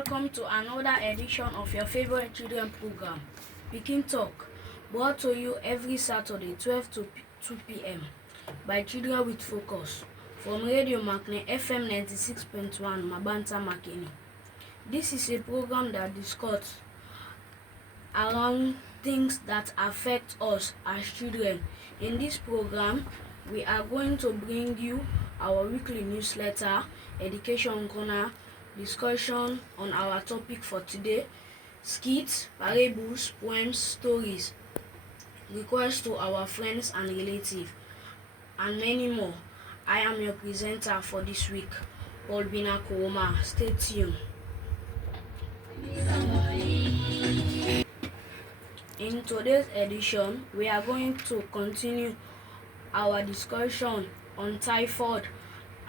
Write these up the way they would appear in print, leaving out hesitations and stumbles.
welcome to another edition of your favorite children program, Pikin Talk, brought to you every Saturday 12 to 2 p.m. by Children with Focus from Radio Mankneh FM 96.1 Mabanta, Makeni. This is a program that discusses around things that affect us as children. In this program, we are going to bring you our weekly newsletter, education corner, discussion on our topic for today, skits, parables, poems, stories, requests to our friends and relatives, and many more. I am your presenter for this week, Paul Binakuroma. Stay tuned. In today's edition, we are going to continue our discussion on typhoid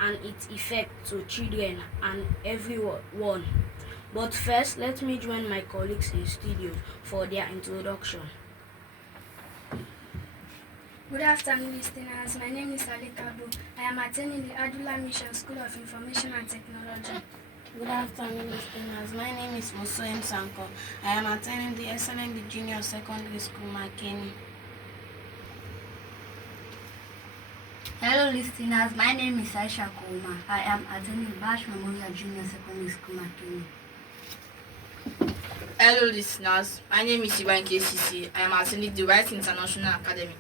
and its effect to children and everyone. But first, let me join my colleagues in studio for their introduction. Good afternoon, listeners. My name is Ali Kabo. I am attending the Adula Mission School of Information and Technology. Good afternoon, listeners. My name is Musoem Sanko. I am attending the Excellent Junior Secondary School, Makeni. Hello, listeners. My name is Aisha Kouma. I am attending Bash Memorial Junior Secondary School, Makeni. Hello, listeners. My name is Ivan KCC. I am attending the Rice International Academy.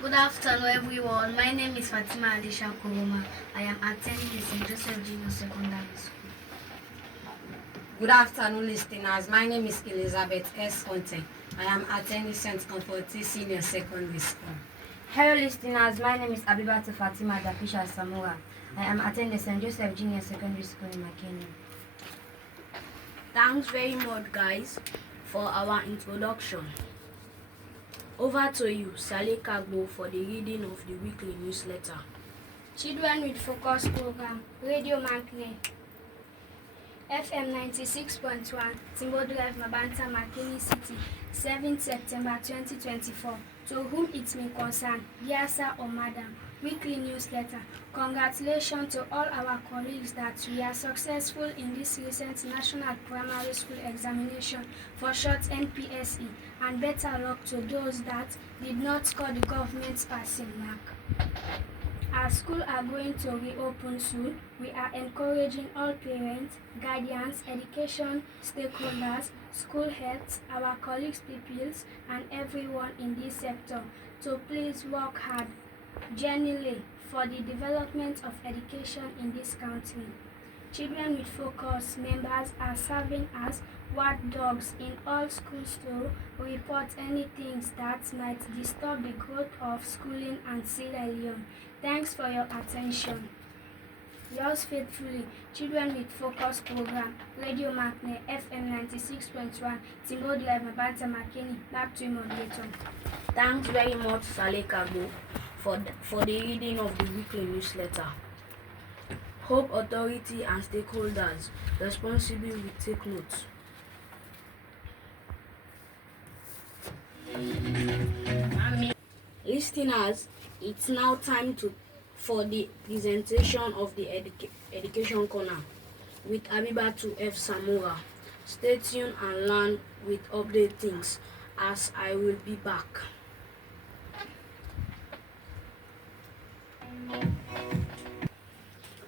Good afternoon, everyone. My name is Fatima Alisha Koroma. I am attending the St. Joseph Junior Secondary School. Good afternoon, listeners. My name is Elizabeth S. Conte. I am attending St. Comforty Senior Secondary School. Hello, listeners. My name is Abibatu Fatima Dapisha Samura. I am attending St. Joseph Junior Secondary School in Makeni. Thanks very much, guys, for our introduction. Over to you, Saleh Kagbo, for the reading of the weekly newsletter. Children with Focus program, Radio Mankneh FM 96.1, Timbo Drive, Mabanta, Makeni City, 7th September 2024. To whom it may concern, dear sir or madam, weekly newsletter. Congratulations to all our colleagues that we are successful in this recent National Primary School Examination, for short NPSE, and better luck to those that did not score the government's passing mark. Our schools are going to reopen soon. We are encouraging all parents, guardians, education stakeholders, school heads, our colleagues, pupils, and everyone in this sector to please work hard, genuinely, for the development of education in this country. Children with Focus members are serving as watchdogs in all schools to report anything that might disturb the growth of schooling and Sierra Leone. Thanks for your attention. Yours faithfully, Children with Focus program, Radio Mankneh FM 96.1, Timbo Drive, Mabanta, Makeni. Back to you, moderator. Thanks very much, Saleh Kagbo, for the reading of the weekly newsletter. Hope authority and stakeholders responsibly will take notes. Listeners, it's now time for the presentation of the education corner with Abibatu F. Samura. Stay tuned and learn with update things, as I will be back.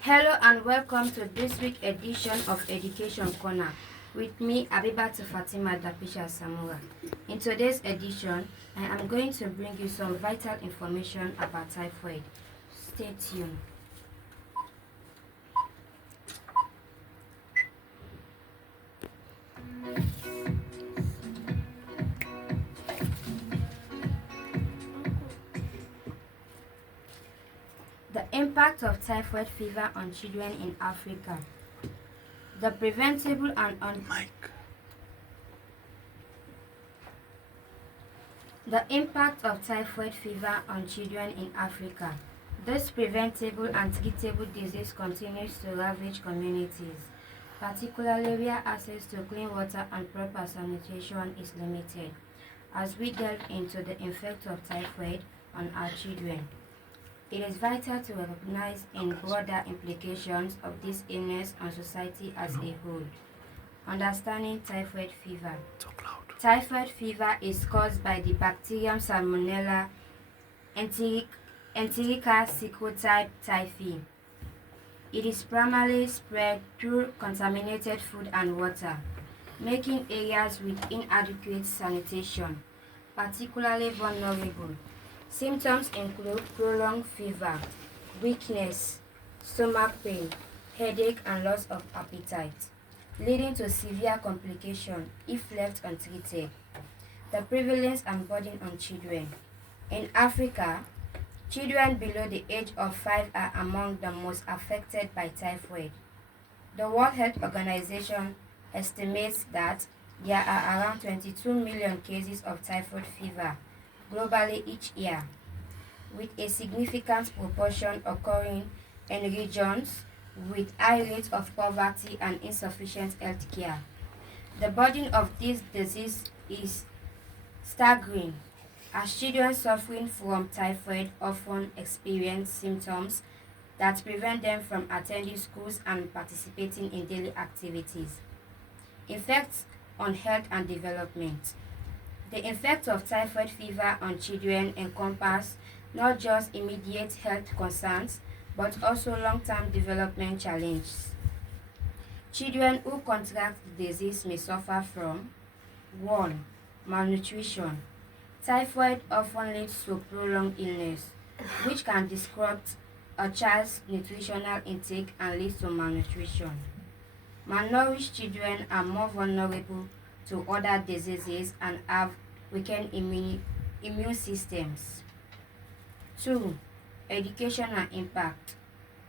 Hello and welcome to this week's edition of Education Corner with me, Abibatu Fatima Dapisha Samura. In today's edition, I am going to bring you some vital information about typhoid. Stay tuned. The impact of typhoid fever on children in Africa. The preventable and The impact of typhoid fever on children in Africa. This preventable and treatable disease continues to ravage communities, particularly where access to clean water and proper sanitation is limited. As we delve into the effect of typhoid on our children, it is vital to recognize the broader implications of this illness on society as a whole. Understanding typhoid fever. Typhoid fever is caused by the bacterium Salmonella enterica serotype typhi. It is primarily spread through contaminated food and water, making areas with inadequate sanitation particularly vulnerable. Symptoms include prolonged fever, weakness, stomach pain, headache, and loss of appetite, leading to severe complications if left untreated. The prevalence and burden on children. In Africa, children below the age of 5 are among the most affected by typhoid. The World Health Organization estimates that there are around 22 million cases of typhoid fever globally each year, with a significant proportion occurring in regions with high rates of poverty and insufficient health care. The burden of this disease is staggering, as children suffering from typhoid often experience symptoms that prevent them from attending schools and participating in daily activities. Effects on health and development. The effects of typhoid fever on children encompass not just immediate health concerns, but also long-term development challenges. Children who contract the disease may suffer from 1. Malnutrition. Typhoid often leads to prolonged illness, which can disrupt a child's nutritional intake and lead to malnutrition. Malnourished children are more vulnerable to other diseases and have weakened immune systems. 2. Education and impact.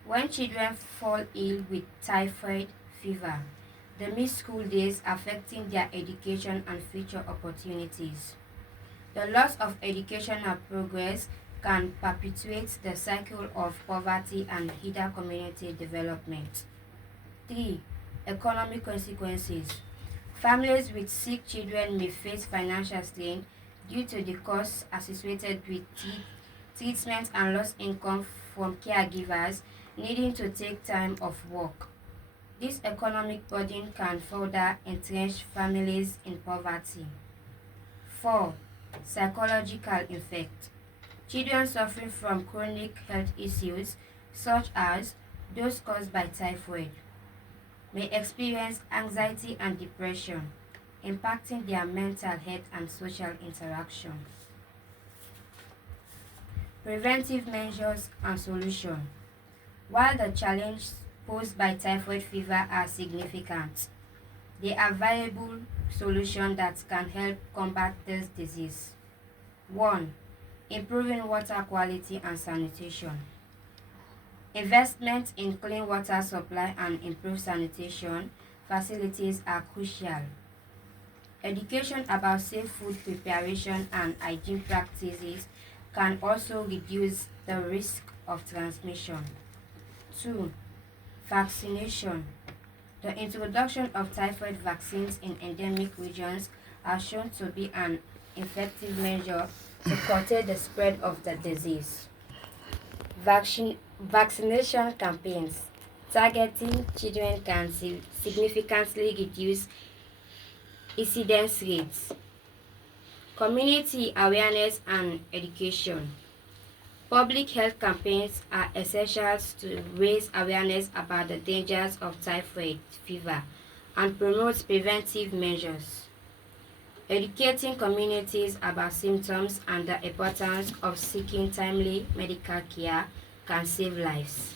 When children fall ill with typhoid fever, they miss school days, affecting their education and future opportunities. The loss of educational progress can perpetuate the cycle of poverty and hinder community development. 3. Economic consequences. Families with sick children may face financial strain due to the costs associated with treatment and lost income from caregivers needing to take time off work. This economic burden can further entrench families in poverty. 4. Psychological effect. Children suffering from chronic health issues, such as those caused by typhoid, may experience anxiety and depression, impacting their mental health and social interaction. Preventive measures and solution. While the challenges posed by typhoid fever are significant, there are viable solutions that can help combat this disease. 1. Improving water quality and sanitation. Investment in clean water supply and improved sanitation facilities are crucial. Education about safe food preparation and hygiene practices can also reduce the risk of transmission. 2. Vaccination. The introduction of typhoid vaccines in endemic regions are shown to be an effective measure to curtail the spread of the disease. Vaccination campaigns targeting children can significantly reduce incidence rates. Community awareness and education. Public health campaigns are essential to raise awareness about the dangers of typhoid fever and promote preventive measures. Educating communities about symptoms and the importance of seeking timely medical care can save lives.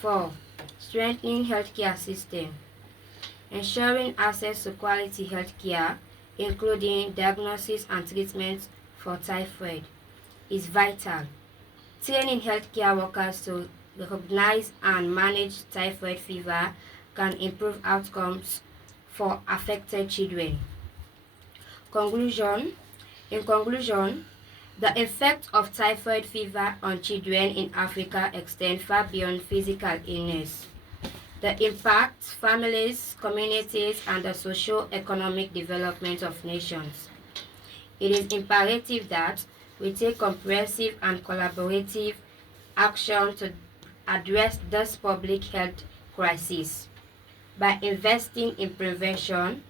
4. Strengthening healthcare system. Ensuring access to quality healthcare, including diagnosis and treatment for typhoid, is vital. Training healthcare workers to recognize and manage typhoid fever can improve outcomes for affected children. In conclusion, the effect of typhoid fever on children in Africa extend far beyond physical illness. The impact families, communities, and the socio-economic development of nations. It is imperative that we take comprehensive and collaborative action to address this public health crisis. by investing in prevention,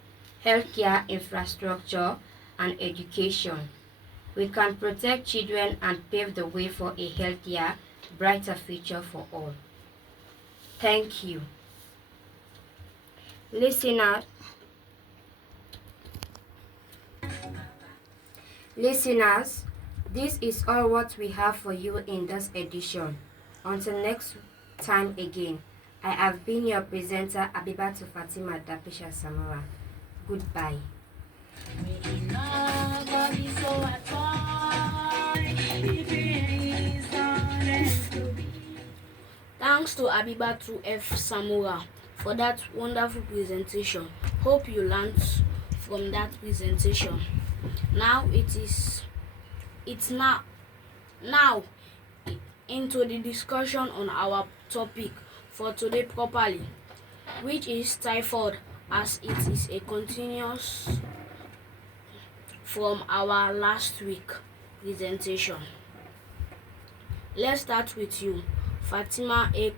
healthcare infrastructure, and education. We can protect children and pave the way for a healthier, brighter future for all. Thank you. Listeners, this is all what we have for you in this edition. Until next time again, I have been your presenter, Abibatu Fatima Dapisha Samora. Goodbye. Thanks to Abibatu F. Samora for that wonderful presentation. Hope you learned from that presentation. Now it's now into the discussion on our topic for today properly, which is typhoid, as it is a continuous from our last week presentation. Let's start with you, Fatima A.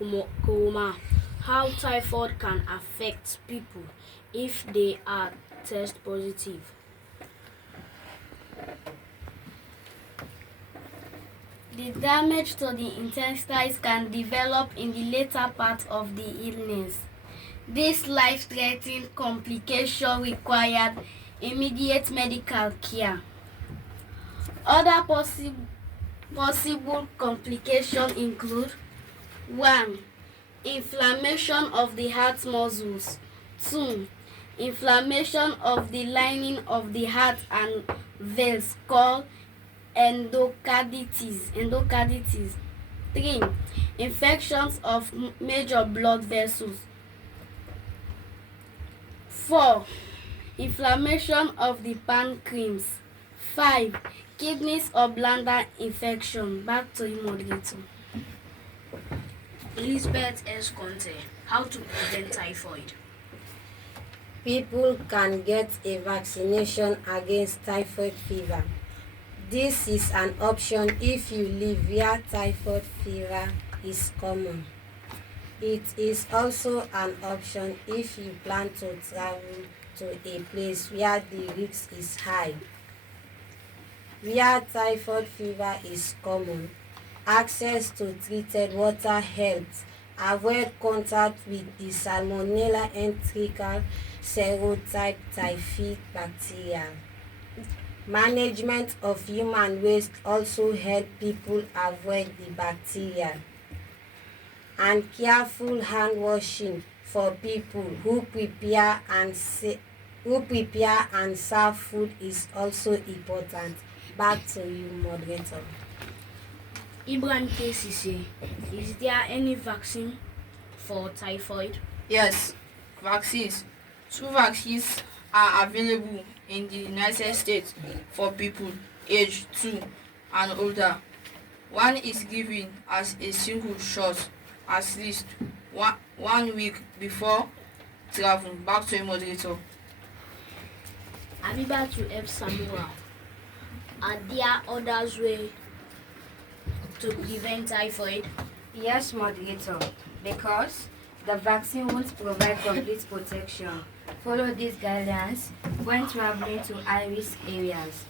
Kuruma. How typhoid can affect people if they are test positive. The damage to the intestines can develop in the later part of the illness. This life-threatening complication required immediate medical care. Other possible complications include 1. Inflammation of the heart muscles. 2. Inflammation of the lining of the heart and veins called endocarditis. 3. Infections of major blood vessels. 4. Inflammation of the pancreas. 5. Kidneys or bladder infection. Back to you, moderator. Elizabeth S. Conte. How to prevent typhoid. People can get a vaccination against typhoid fever. This is an option if you live where typhoid fever is common. It is also an option if you plan to travel to a place where the risk is high. Where typhoid fever is common, access to treated water helps. Avoid contact with the Salmonella enterica serotype typhoid bacteria. Management of human waste also help people avoid the bacteria. And careful hand washing for people who prepare and serve food is also important. Back to you, moderator. Ibrahim KCC, is there any vaccine for typhoid? Yes, vaccines. 2 vaccines are available in the United States for people aged 2 and older. One is given as a single shot at least 1 week before travel. Back to the moderator. Abiba to F. Samuel. Are there other ways to prevent typhoid? Yes, moderator, because the vaccine won't provide complete protection. Follow these guidelines when traveling to high-risk areas.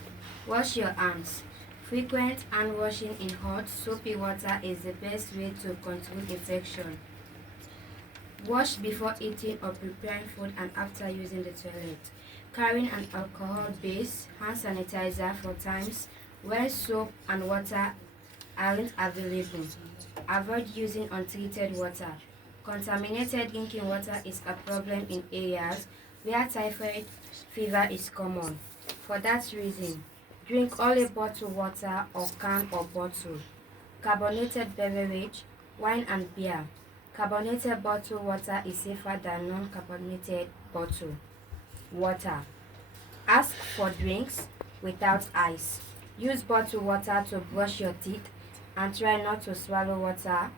Wash your hands. Frequent hand washing in hot, soapy water is the best way to control infection. Wash before eating or preparing food and after using the toilet. Carrying an alcohol-based hand sanitizer for times when soap and water aren't available. Avoid using untreated water. Contaminated drinking water is a problem in areas where typhoid fever is common. For that reason, drink only bottled water or can or bottle. Carbonated beverage, wine and beer. Carbonated bottled water is safer than non-carbonated bottled water. Ask for drinks without ice. Use bottled water to brush your teeth and try not to swallow water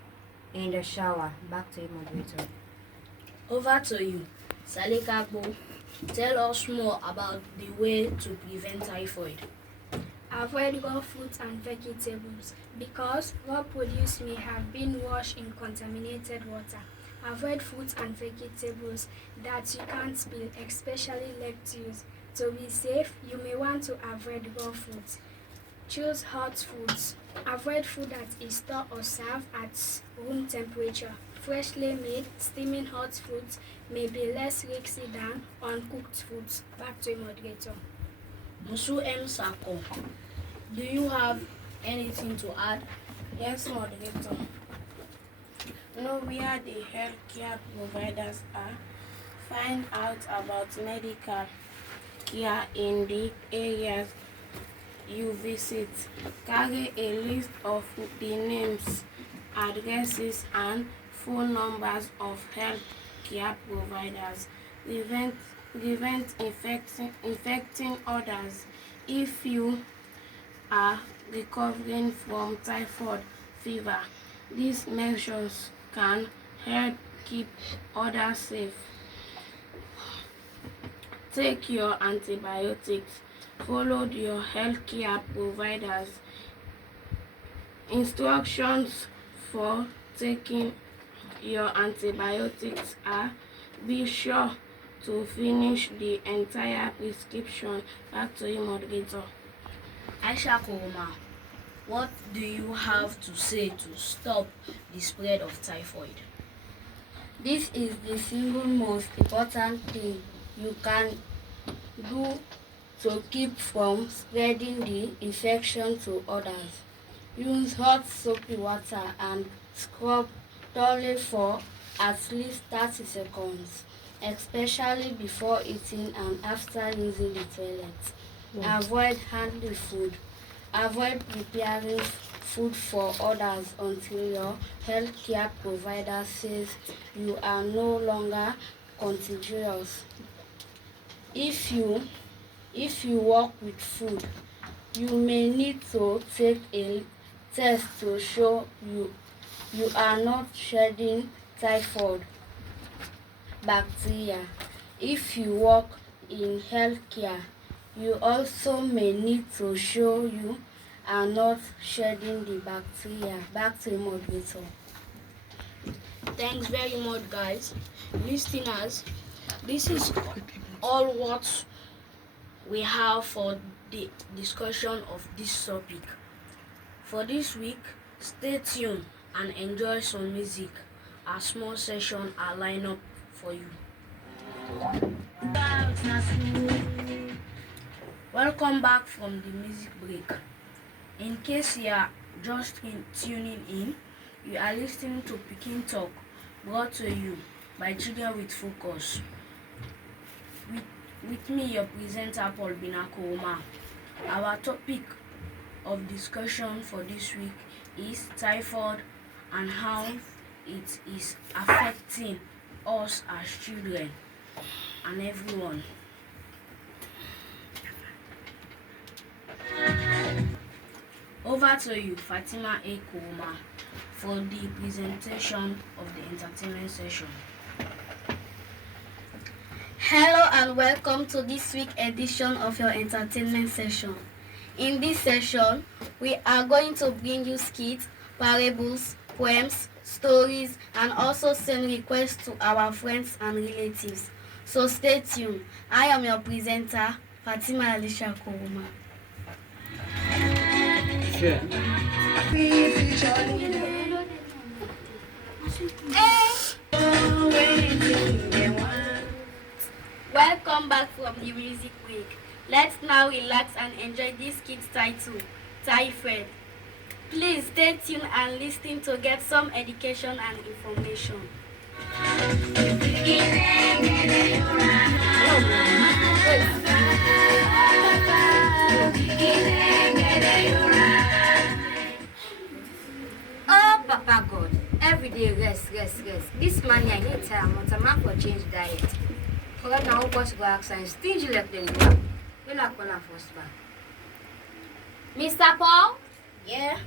in the shower. Back to you, moderator. Over to you, Salika Bo. Tell us more about the way to prevent typhoid. Avoid raw fruits and vegetables because raw produce may have been washed in contaminated water. Avoid fruits and vegetables that you can't peel, especially lettuce. To be safe, you may want to avoid raw foods. Choose hot foods. Avoid food that is stored or served at room temperature. Freshly made, steaming hot foods may be less risky than uncooked foods. Back to you, moderator. Musu M. Sako, do you have anything to add? Yes, moderator. Know where the healthcare providers are. Find out about medical care in the areas you visit. Carry a list of the names, addresses, and phone numbers of health care providers. Prevent infecting others. If you are recovering from typhoid fever, these measures can help keep others safe. Take your antibiotics. Follow your healthcare providers' instructions for taking your antibiotics are be sure to finish the entire prescription. Back to you, moderator. Aisha Koroma, what do you have to say to stop the spread of typhoid? This is the single most important thing you can do to keep from spreading the infection to others. Use hot soapy water and scrub thoroughly for at least 30 seconds, especially before eating and after using the toilet. Avoid handling food. Avoid preparing food for others until your healthcare provider says you are no longer contagious. If you work with food, you may need to take a test to show you are not shedding typhoid bacteria. If you work in healthcare, you also may need to show you are not shedding the bacteria. Back to the moderator. Thanks very much, guys. Listeners, this is all what we have for the discussion of this topic. For this week, stay tuned and enjoy some music. A small session are lined up for you. Welcome back from the music break. In case you are just tuning in, you are listening to Peking Talk, brought to you by Children with Focus. With me, your presenter, Paul Binako. Our topic of discussion for this week is typhoid and how it is affecting us as children and everyone. Over to you, Fatima A. Kouma, for the presentation of the entertainment session. Hello and welcome to this week's edition of your entertainment session. In this session, we are going to bring you skits, parables, poems, stories, and also send requests to our friends and relatives. So stay tuned. I am your presenter, Fatima Alisha Kouma. Welcome back from the music break. Let's now relax and enjoy this kid's title, Typhoid. Please stay tuned and listen to get some education and information. Oh, Papa God, every day rest. This man I need time, but I'm out for change diet. Forget now, how possible accent, stingy left them go. We're not gonna first back. Mr. Paul? Yeah?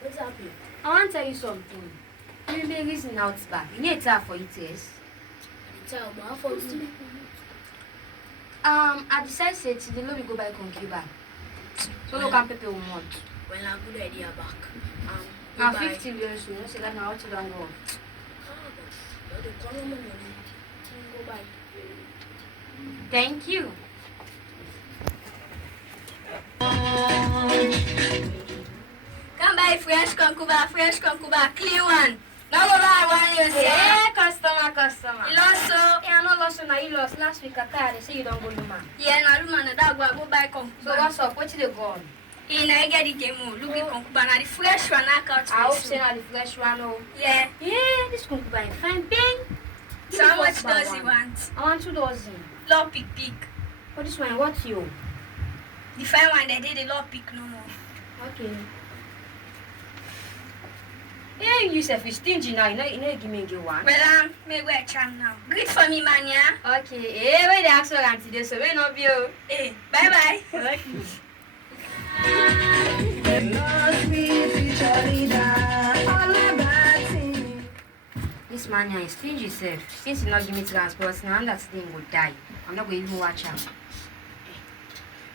What's happening? I want to tell you something. You may reason out back. You need time for ETS. I decided to the lobby go buy concuba. So you can pay per month. Well, a good idea back. Now 50 years, you know, so that now to don't go. Go back. Thank you. Come buy fresh concuba, clean one. Now go buy one you say. Hey, customer. You lost so. Yeah, no lost, now you lost. Last week I carried, they say you don't go to man. Yeah, now Luma na that go buy concuba. So what's up? What you go on? I get the game. Look at concuba now the fresh one I cut. I hope say now the fresh one. Oh. Yeah. Yeah, this concuba is fine. Bang. So how much does he want? I want 2 dozen. Law pick. Oh, this one, what's you? The fine one they did the law pick no more. Okay. Yeah, you say if stingy now, you know, give me one. Well, me wear charm now. Great for me, man, yeah? Okay. Hey, wait, the actual auntie there, so we know you. Hey, bye-bye. Okay. This man here is stingy, safe. Since he not give me transport, now that thing will die. I'm not going to even watch him.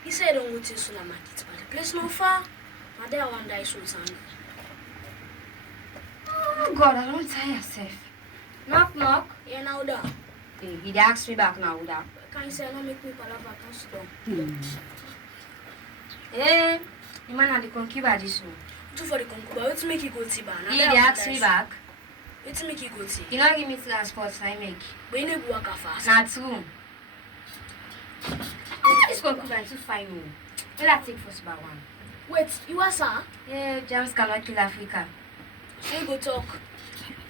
He said don't go to Sula Market, but the place not far. My dad one die so sound. Oh, God, I don't tire yourself. Knock, knock. Yeah, now that. Hey, he asked me back now, that. Can you say no make me palava pass down? Hey, the man had the concuba this one. Do for the concuba. Let's make it go to bar. He asked me back. Let's make it go to. He not give me transport, so I make. But you need to work fast. Not true. This concuba is too fine. Well, I take first about one. Wait, you are sir? Yeah, jams cannot kill Africa. So you go talk.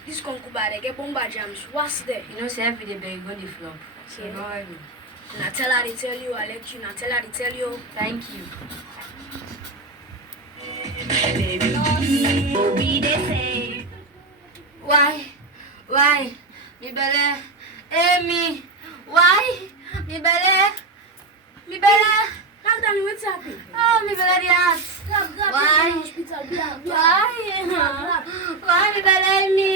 This concuba they get bomba jams. What's there? You know, say every day they go the flop. So Yeah. don't worry. Now tell her to tell you. I let you. Now tell her to tell you. Thank you. Why? Me belly. Amy. Why? Me belly. Calm down. What's happening? Oh, me belly the ass. Why? Why me belly me?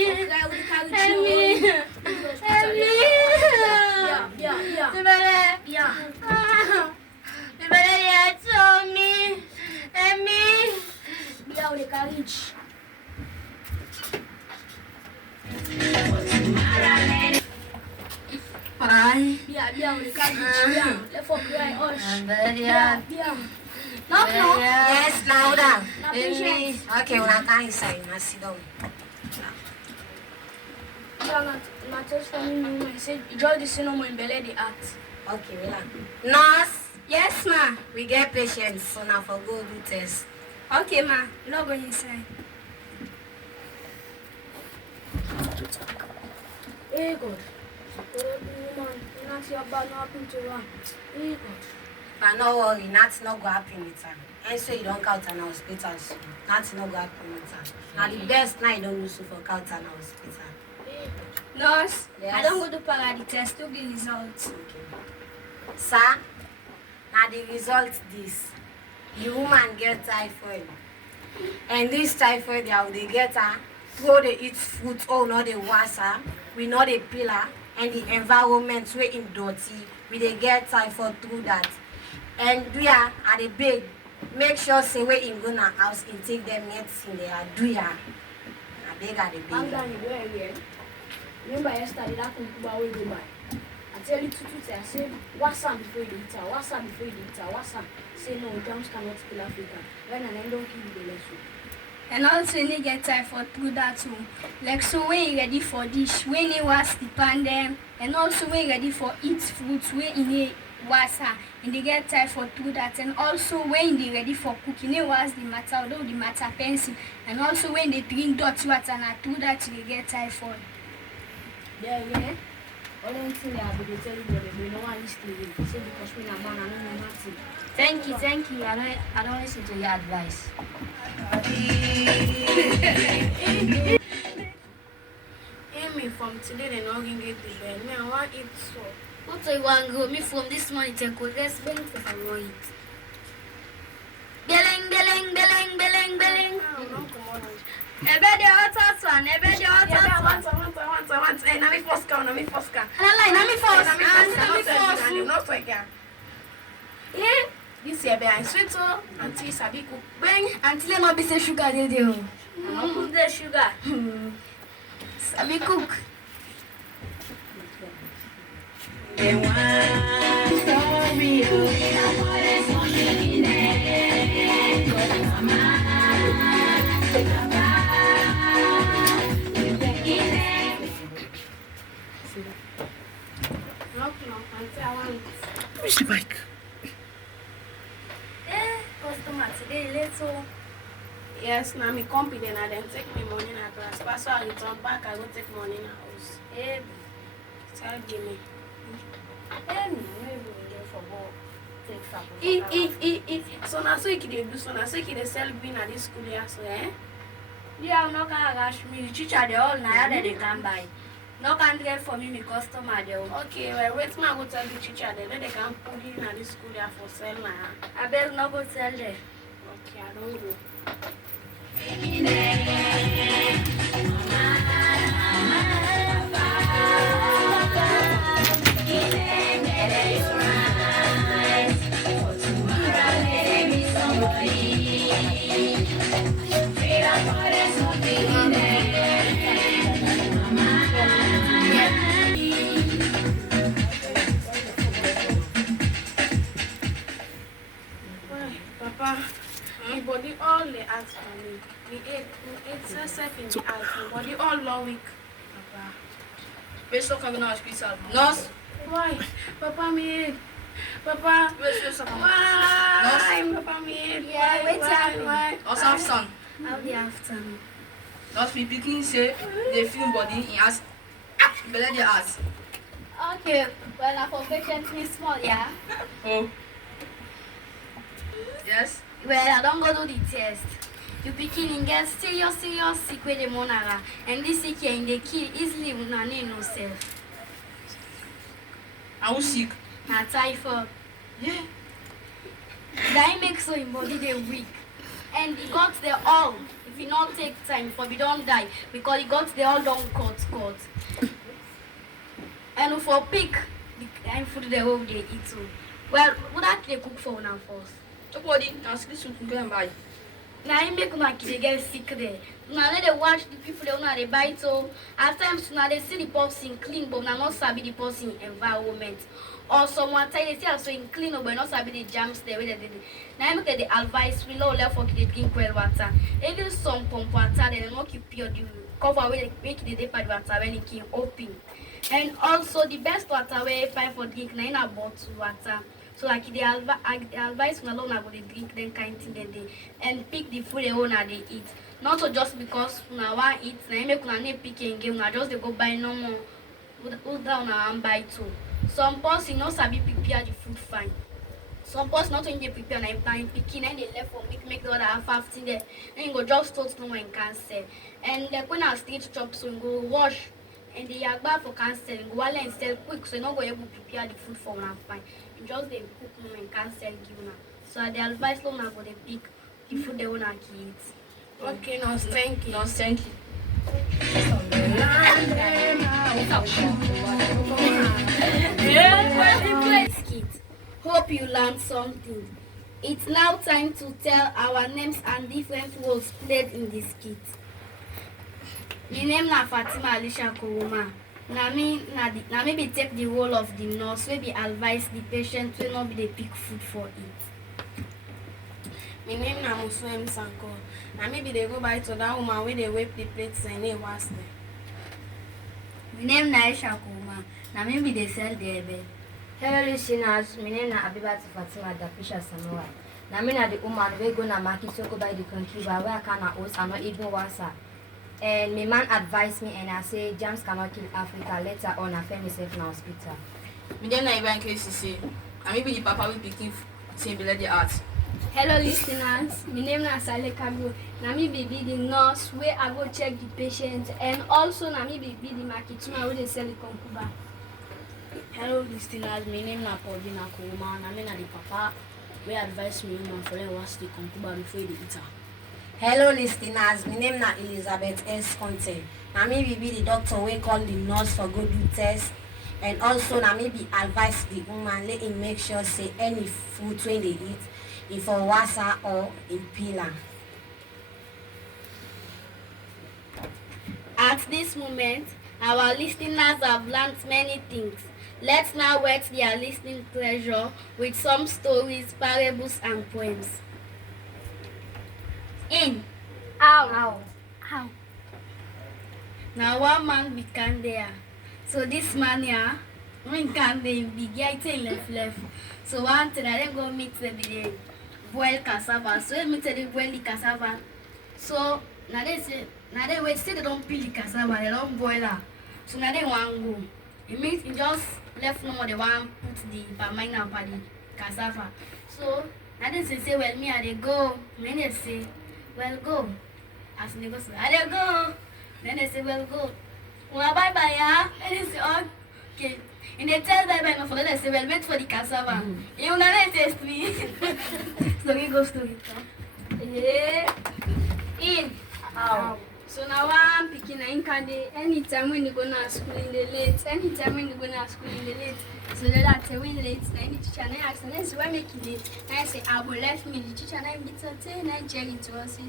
Amy. Yeah. Me belly. Yeah. Me belly the ass. Oh, me. Amy. Yeah, we can reach. Why? Yeah, we can reach. Yeah. Let's for cry. I'm very Yeah. No. Yes, louder. Now patience. Okay, when I can't inside, I sit down. Yeah, not just for me. He said, draw the cinema in belly the act. Okay, relax. Nurse, Yes, ma. we get patients, so now for go do test. Okay, ma. Log on inside. Hey, God. Woman, not your bad, not happen to her. Hey, God. But no worry, nothing not go happen with her. And so you don't count an hospital soon. Nothing not go happen with her. Now the best now you don't lose for count an hospital. Nurse, Yes. I don't go to para the test to the results. Okay. Sir, now the result this. The woman get typhoid. And this typhoid, they get her, throw they eat fruit, oh no they wash her, we know they peel her, and the environment where in dirty, we they get typhoid through that. And we are at the big, make sure say where in gonna house and take them medicine they are do ya. I beg at the Calm big. down, you very well. Remember yesterday that concuba we go by. I tell you to I said, what's up before you eat her? What's up before you eat her? What's up? Say no, germs cannot kill Africa. When an end don't kill the lesson. And also you need get typhoid through that too. Like so when you ready for dish, when you wash the pan them, and also when you ready for eat fruits, when you need wash her, and they get typhoid through that. And also when they ready for cooking, they wash the matter, although the matter pencil. And also when they drink dirty water, and through that they get typhoid. Yeah. All them things they have been telling you, they no one listen to you. Say because we are man, I don't know nothing. Thank you. I don't listen to your advice. Amy, from today they not going to get the bed. Me, I want eat so. What do you want go? Me from this morning take go rest bang for some more eat. Beleng. I don't come on. Ebe the hot one. I want. Hey, na me first car. And I Na me first. No so again. Yeah. This year be I sweet so auntie sabi cook. Bang. until I not be say sugar dey there. I don't put the sugar. Sabi cook. Where's the bike? Customer today late so. Yes, now me company then I then take my money na class. Pass I return back, I go take money in house. Tell give me. So now so you can do so now so you can sell bean at this school here so Yeah, I'm not gonna rush me. Teacher they all now that they can buy. No can get for me, my customer they all. Okay, well wait my go tell the teacher then they can put it in at this school here for sell now. I better not go tell them. Okay, I don't go. Papa, my body all the ask for me. We ate self in the house. My body all long week. Papa. Where's your coming out, please? Nurse. Why? Papa me. Papa. Where's your coming Why? Papa me. Yeah, wait till Why? Also have son. I'll be after me. Nurse we picking say they feel body in ass. Better the ass. Okay, well I for patient me small, yeah. Oh. Yes. Well I don't go do the test. You picking get serious sick with the monara and this sick here in the kill easily with no name no self. I was sick. Na typhoid. Yeah. That make so in body they weak. And he got the all. If he not take time for we don't die because he got the all don't cut. And for pick the kind food the whole day eat too. Well, would that they cook for now first? Nobody can sleep so go and buy. Now he make una kids get sick there. Now they watch the people they una they buy so at times now they see the person clean but now not sabi the person environment. Or someone tell they say also in clean but not sabi the germs there where they did. Now make the advice we low left for kids drink well water. Even some pump water they not keep pure the cover where they make the depot water when it can open. And also the best water where find for drink na in a bottle water. So like the advice when alone go they drink them kind thing they and pick the food they wanna they eat. Not so just because una want eat na make una need pick again una just they go buy no more. Who down and buy too. Some person no sabi prepare the food fine. Some person not only prepare na picking and they left for make the other half thing there. Then you go just toast no one can sell. And like when I stage chop so you go wash and the yagba for cancel go while and sell quick so you not go able to prepare the food for una fine. You just they cook no and cancel give una. So the advice no una go they pick the food they wanna eat. Okay, no, thank you. No, thank you. Skit. Hope you learned something. It's now time to tell our names and different roles played in the skit. My name na Fatima Alicia Kuruma. Na me be take the role of the nurse wey be advise the patient wey not be dey pick food for it. My name na Muslim Sanko. Na me be dey go buy to that woman wey dey wipe the plates and they wash them. My name na Aisha Kuma. Na me be dey sell the ebe. Hello listeners, my name na Abibat Fatima Dapisha Samoa. Na me na the woman wey go na market to go buy the country but where I can host and not even wasa. And my man advised me and I say germs cannot kill Africa. Later on I find myself in hospital. My name na Ivan KCC. I may be the papa will picking say below the art. Hello listeners, my name is Sale Kabro. Na me be the nurse where I go check the patient and also na me be the marketer where they sell the konkuba. Hello listeners, my name na Paulina Kuruma and I'm the papa we advise me on for them wash the concuba before they eat her. Hello listeners, my name na Elizabeth S. Conte. Na me be the doctor wey call the nurse for go do test and also na me be advise the woman let him make sure say any food when they eat if for wasa or in pillar. At this moment, Our listeners have learned many things. Let's now whet their listening pleasure with some stories, parables, and poems. In. How? Now one man be there. So this man here, when can they be getting left. So one thing I then go meet the boil cassava. So me tell they boil the cassava. So now they wait, say they don't peel the cassava, they don't boil her. So now they want go. It means it just left no more they want put the palmine and the cassava. So now they say well me I they go. Then they say, well go. As they go say, I they go. Then they say, well go. Well bye bye yeah. And they say, okay. And they tell bye bye no for they say, well wait for the cassava. You know they test me. Story go story. Yeah. In. How? So now I'm picking in candy anytime when you go to school in the late. Anytime when you go to school in the late. So that when late, then the teacher and I ask, and I say, why make it late? And I say, I will left me. The teacher and I get to 10 and check into us.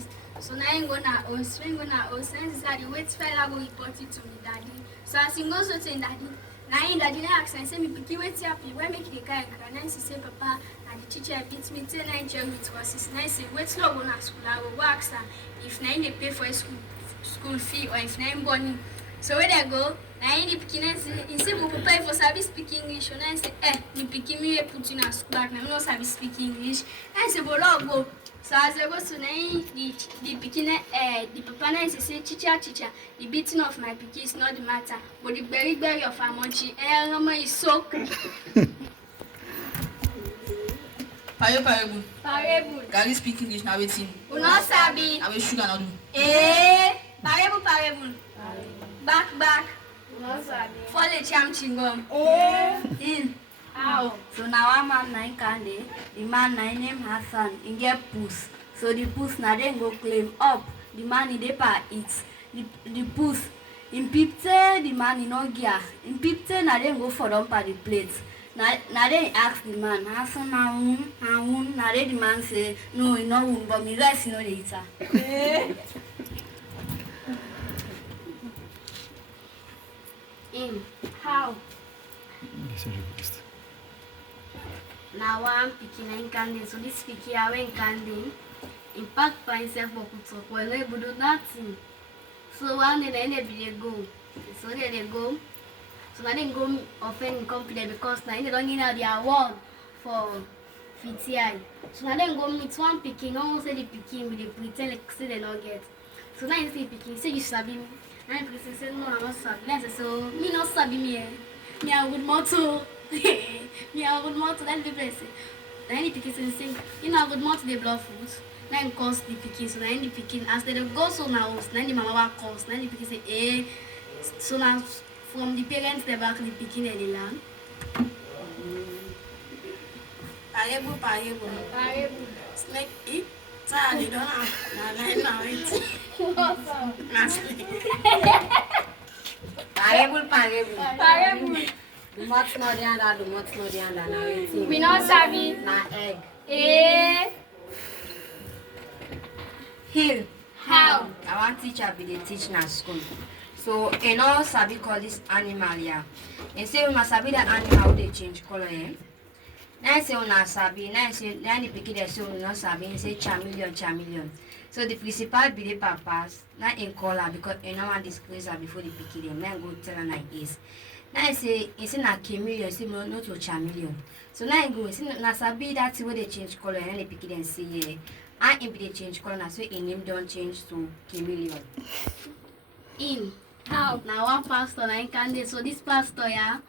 So now I'm going to host, I'm going to host. And this daddy wait for I go report it to me daddy. So I sing also saying daddy. Now in daddy I ask and say, me picky wait happy. Why make it kind of? And I say, papa, and the teacher beats me 10 and check into us. And I say, wait slow go to school. I will work sir. If now they pay for a school fee or if now money. So where they go, now in the beginning, he say, "We pay for service speak English." And I say, the picking me put in a school back. Now no service speak English. I say, "But go." So as I go to now, the beginning, the papa now say, "Teacher, the beating of my pikin is not the matter, but the berry of our munchie, Mama is so." Parable. Parable. Can you speak English now? Waiting. We not sabi. I will sugar now do. Parable. Back. No sabi. Follow cham chingom. In. How? So now one man nine candy, the man nine name Hassan, he get puss. So the puss na then go claim up. The man in the pa eat. The puss in pipte the man in no gear. In pipte na then go for them pa the plate. Na then ask the man, Hassan na un. Na then the man say, no, he no un, but me guys you know the eater. In. How? Now one picking in candy. So this picky I went candy. Impact by himself for put up. Well, they do nothing. So one day they go. So they go. So now they go offend company because now they don't get their award for VTI. So now they go meet one picking. Almost say the picking, but they pretend like say they don't get. So now you see picking. Say you sabi me. And the person say no, I not sabi. Then I say so me not sabi me. Me a good motto. Me a good motto. Then the person say. Then the picking say you know a good motto they blood food. Then cost the picking. So then the picking as they go so now. Then the mama cost. Then the picking say So now from the parents they back the picking and the land. Parable. Snake eat. Charlie don't have. Now it. Parable. Do much no the under, now waiting. We not sabi. Na egg. Hill. How? I want teacher be the teach na school. So you know sabi call this animal here. And say we must sabi that animal they change color eh. Now say una sabi, now say the pikin they say we not sabi, he say chameleon. So the principal be the papas, now in color because you know one disgrace her before the pikin them. Now go tell her like is. Now he say na chameleon, say no not to chameleon. So now he go say na sabi that way they change color and the pikin them say yeah. And if they change color, so in name don't change to chameleon. In. How? Now one pastor na candy. So this pastor yeah,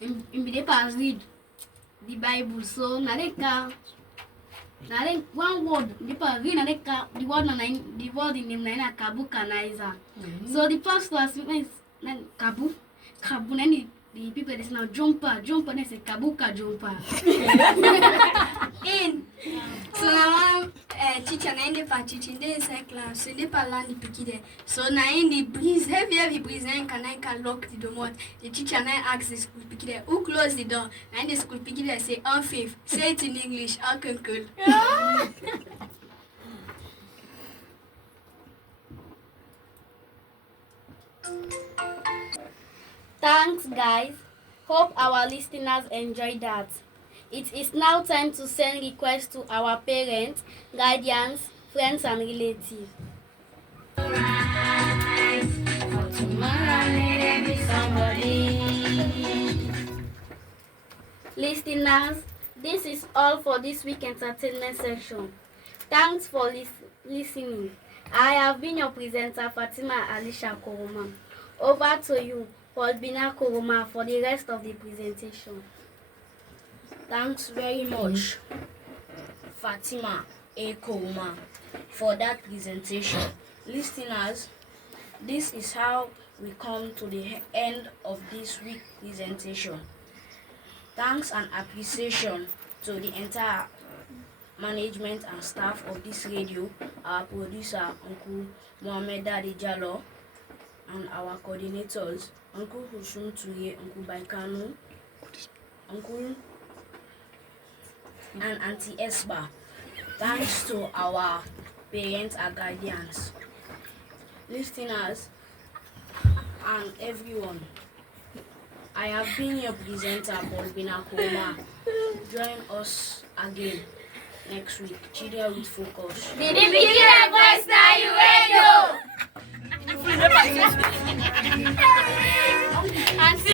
in the past read the Bible. So na one word the past read the word the word in him na kabu kanaiza. So the pastor has na kabu then the people they say now jumper they say kabuka jumper. In. So now teacher na in the teaching they say class. So they learn the picky there. So now in the breeze heavy breeze and can lock the door. The teacher now asks the school picky there who close the door. And the school picky there say unfaith. Say it in English. Uncle. Thanks, guys. Hope our listeners enjoyed that. It is now time to send requests to our parents, guardians, friends, and relatives. Listeners, this is all for this week entertainment section. Thanks for listening. I have been your presenter, Fatima Alisha Koroma. Over to you, Paulbina Koroma, for the rest of the presentation. Thanks very much, Fatima A. Koroma, for that presentation. Listeners, this is how we come to the end of this week's presentation. Thanks and appreciation to the entire management and staff of this radio, our producer, Uncle Mohamed Dadi Jallo, and our coordinators, Uncle Husum Tuye, Uncle Baikanu, Uncle and Auntie Esba. Thanks to our parents and guardians, listeners, and everyone. I have been your presenter, Paulbina Koroma. Join us again next week. Children with Focus. The Beginner Voice now you radio.